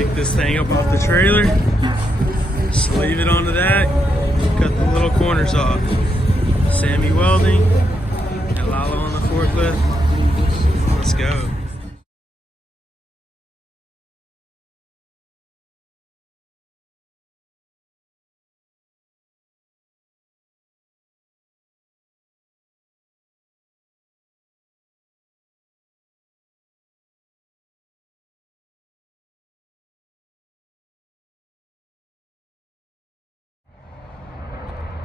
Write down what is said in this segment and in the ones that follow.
pick this thing up off the trailer, sleeve it onto that, cut the little corners off. Sammy Welding, got Lalo on the forklift. Let's go.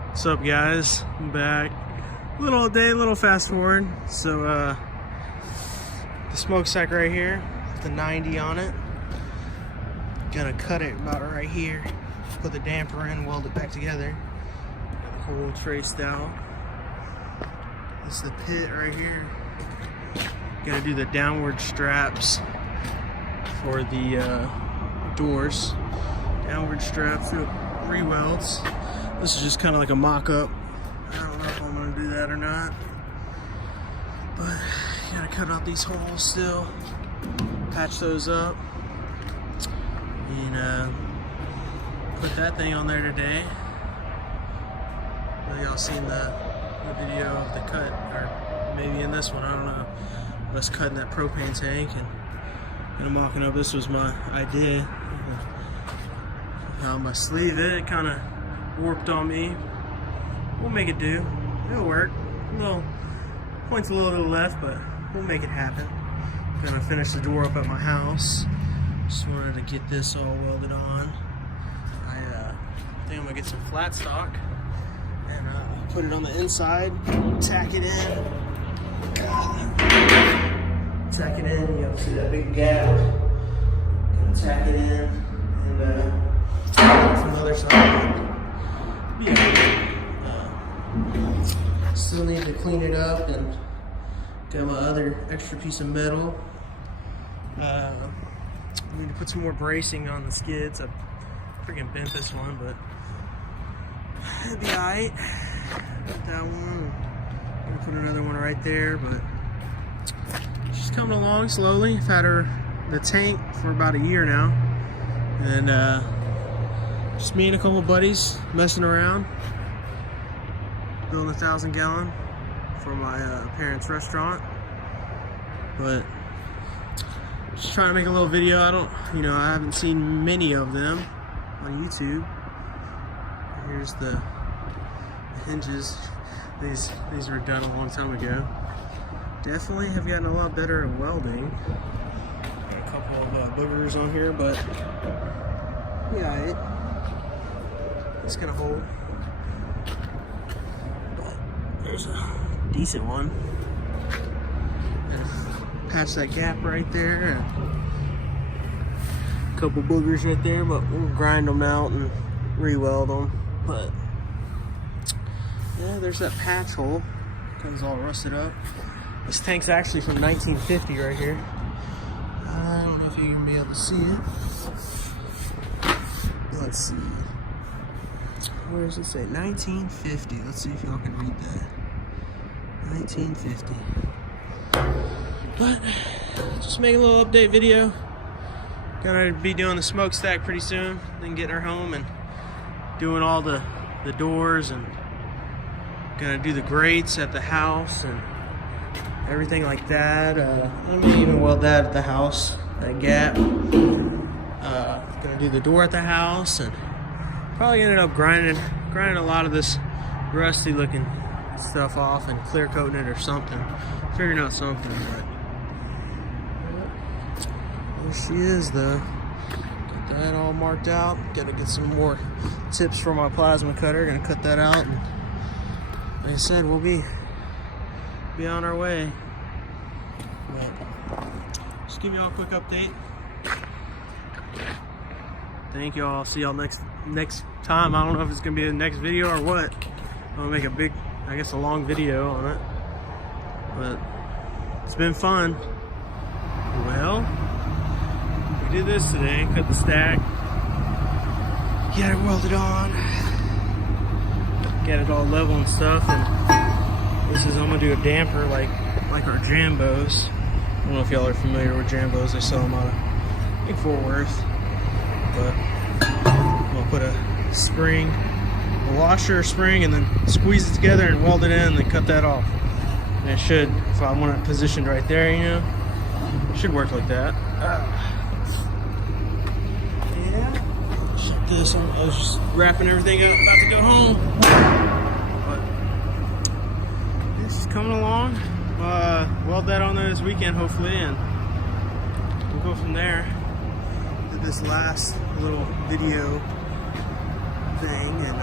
What's up, guys? I'm back. Little day, little fast forward. So the smokestack right here, the 90 on it. Gonna cut it about right here. Put the damper in, weld it back together. Got the hole traced out. This is the pit right here. Gotta do the downward straps for the doors. Downward straps, re-welds. This is just kind of like a mock-up. I don't know if I'm gonna do that or not, but you gotta cut out these holes still, patch those up, and put that thing on there today. Y'all seen the video of the cut, or maybe in this one, I don't know. Us cutting that propane tank and mocking up. This was my idea. How I'm gonna sleeve it. It kind of warped on me. We'll make it do. It'll work. Points a little to the left, but we'll make it happen. Gonna finish the door up at my house. Just wanted to get this all welded on. I think I'm gonna get some flat stock and put it on the inside. Tack it in. Tack it in. You'll see that big gap. Gonna tack it in and from the other side. Still need to clean it up and got my other extra piece of metal. I need to put some more bracing on the skids. I freaking bent this one, but it'll be alright. Got that one. I'm gonna put another one right there, but she's coming along slowly. I've had the tank for about a year now, and just me and a couple of buddies messing around, building a 1,000-gallon for my parents' restaurant. But just trying to make a little video. I haven't seen many of them on YouTube. Here's the hinges. These were done a long time ago. Definitely have gotten a lot better at welding. Got a couple of boogers on here, but yeah. It's gonna hold, but there's a decent one. And patch that gap right there. A couple boogers right there, but we'll grind them out and re-weld them. But yeah, there's that patch hole. Comes all rusted up. This tank's actually from 1950 right here. I don't know if you can be able to see it. Let's see. Where does it say? 1950. Let's see if y'all can read that. 1950. But just make a little update video. Gonna be doing the smokestack pretty soon. Then getting her home and doing all the doors, and gonna do the grates at the house and everything like that. I'm gonna even weld that at the house. That gap. Gonna do the door at the house, and probably ended up grinding a lot of this rusty looking stuff off and clear coating it or something. Figuring out something, but there she is though. Got that all marked out. Gotta get some more tips for my plasma cutter. Gonna cut that out, and like I said, we'll be on our way. But just give y'all a quick update. Thank y'all. I'll see y'all next time. I don't know if it's gonna be the next video or what. I'm gonna make a big, I guess, a long video on it. But it's been fun. Well, we did this today. Cut the stack. Get it welded on. Get it all level and stuff. And this is, I'm gonna do a damper like our Jambos. I don't know if y'all are familiar with Jambos. They sell them out of, I think, Fort Worth. but we'll put a spring, a washer, spring, and then squeeze it together and weld it in and then cut that off. And it should, if I want it positioned right there, you know, it should work like that. Yeah. Shut this. I was just wrapping everything up, about to go home. But this is coming along. Weld that on there this weekend, hopefully, and we'll go from there. Did this last little video thing, and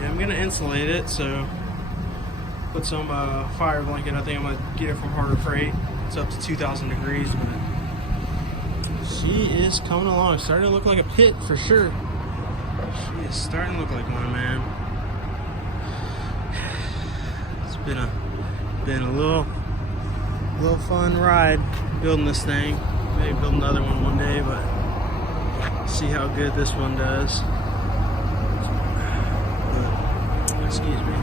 yeah, I'm gonna insulate it, so put some fire blanket. I think I'm gonna get it from Harbor Freight. It's up to 2,000 degrees, but she is coming along. It's starting to look like a pit for sure. She is starting to look like one, man. It's been a little fun ride building this thing. Maybe build another one day, but see how good this one does. But, excuse me.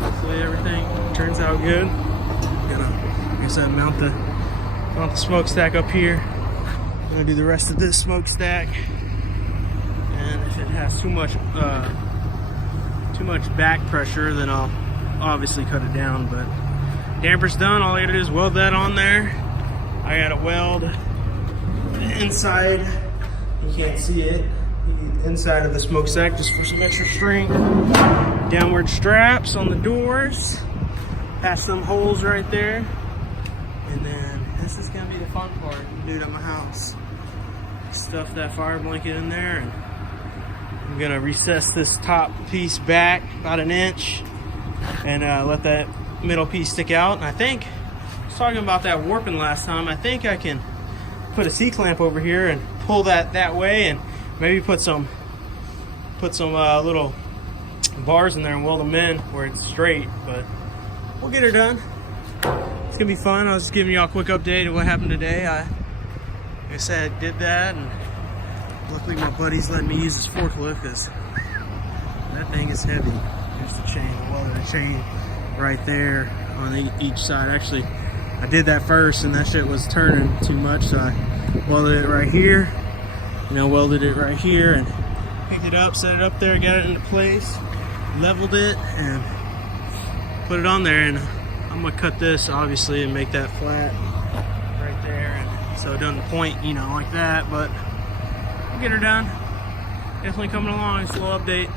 Hopefully everything turns out good. Gonna, like I said, mount the smokestack up here. I'm gonna do the rest of this smokestack, and if it has too much back pressure, then I'll obviously cut it down. But damper's done. All I gotta do is weld that on there. I gotta weld the inside. You can't see it. The inside of the smokestack, just for some extra strength. Downward straps on the doors. Patch some holes right there. And then this is gonna be the fun part. Do it at my house. Stuff that fire blanket in there, and I'm gonna recess this top piece back about an inch and let that middle piece stick out. And I think I was talking about that warping last time. I think I can put a C-clamp over here and pull that way, and maybe put some little bars in there and weld them in where it's straight. But we'll get her done. It's gonna be fun. I was just giving y'all a quick update of what happened today. Like I said, I did that, and luckily my buddy's letting me use his forklift because that thing is heavy. Here's the chain. I welded a chain right there on each side. Actually, I did that first, and that shit was turning too much, so I welded it right here. Welded it right here, and picked it up, set it up there, got it into place, leveled it, and put it on there. And I'm gonna cut this obviously and make that flat right there, and so it doesn't point, like that. But we'll get her done. Definitely coming along. It's a little update.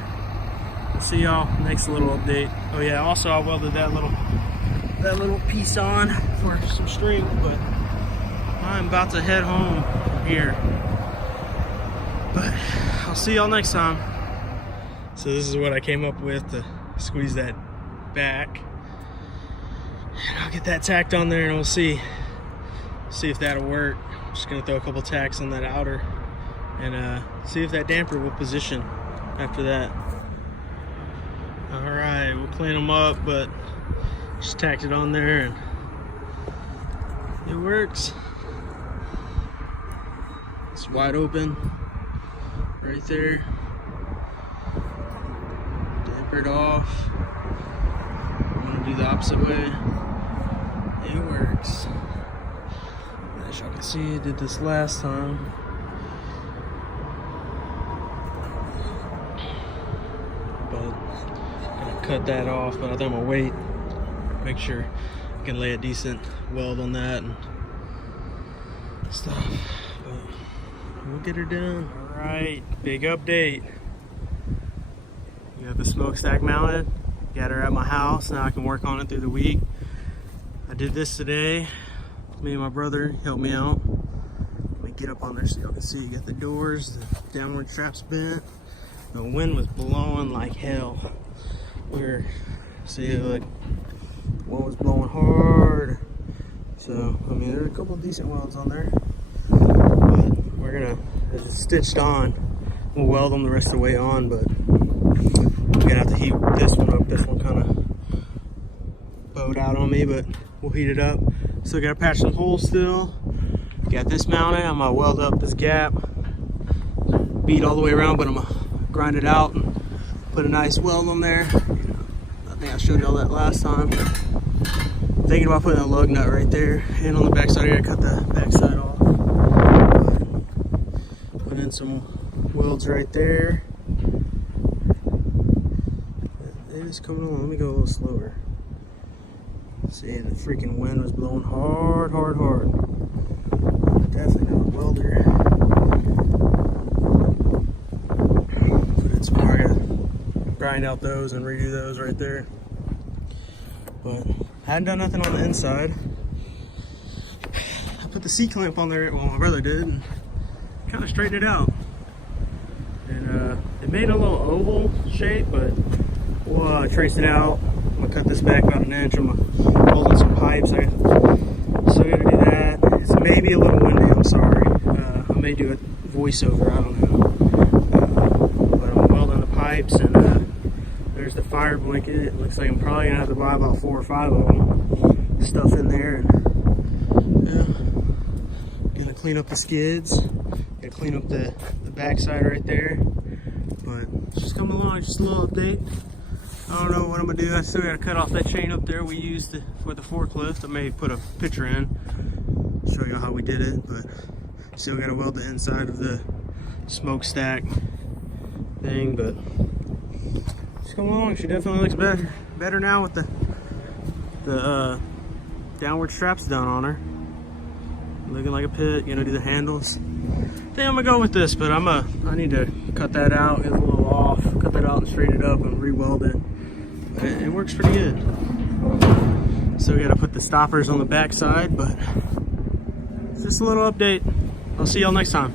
I'll see y'all next little update. Oh yeah, also I welded that little piece on for some strength, but I'm about to head home here. But I'll see y'all next time. So this is what I came up with to squeeze that back. And I'll get that tacked on there, and we'll see if that'll work. I'm just gonna throw a couple tacks on that outer and see if that damper will position after that. All right, we'll clean them up, but just tacked it on there and it works. It's wide open right there. Dampered off. I'm gonna do the opposite way. It works. As y'all can see, I did this last time. But I'm gonna cut that off, but I think I'm gonna wait. Make sure I can lay a decent weld on that and stuff. But we'll get her done. Alright, big update. We got the smokestack mounted. Got her at my house. Now I can work on it through the week. I did this today. Me and my brother helped me out. Let me get up on there so y'all can see. You got the doors, the downward straps bent. The wind was blowing like hell. See, like, one was blowing hard. So, I mean, there's a couple decent welds on there. But we're gonna, it's stitched on. We'll weld them the rest of the way on, but I'm gonna have to heat this one up. This one kind of bowed out on me, but we'll heat it up. Still gotta patch some holes still. Got this mounted. I'm gonna weld up this gap. Beat all the way around, but I'm gonna grind it out and put a nice weld on there. I think I showed y'all that last time. Thinking about putting a lug nut right there, and on the back side I gotta cut the back side off. in some welds right there. It is coming on. Let me go a little slower. See, the freaking wind was blowing hard. Definitely not a welder. Put in some more. I gotta grind out those and redo those right there. But I hadn't done nothing on the inside. I put the C-clamp on there, well, my brother did, and kind of straightened it out. And it made a little oval shape, but we'll trace it out. I'm gonna cut this back about an inch. I'm gonna hold on some pipes. I still gotta do that. It's maybe a little windy, I'm sorry. I may do a voiceover, I don't know. But I'm welding the pipes, and there's the fire blanket. It looks like I'm probably gonna have to buy about 4 or 5 of them. Stuff in there, and yeah. Gonna clean up the skids. Gonna clean up the backside right there. But just coming along, just a little update. I don't know what I'm gonna do. I still gotta cut off that chain up there we used for the forklift. I may put a picture in, show you how we did it, but still gotta weld the inside of the smokestack thing. But just come along. She definitely looks better now with the downward straps done on her. Looking like a pit. Gonna do the handles. I think I'm gonna go with this, but I need to cut that out, get a little off, cut that out and straighten it up and re-weld it. But it works pretty good. So we gotta put the stoppers on the back side, but it's just a little update. I'll see y'all next time.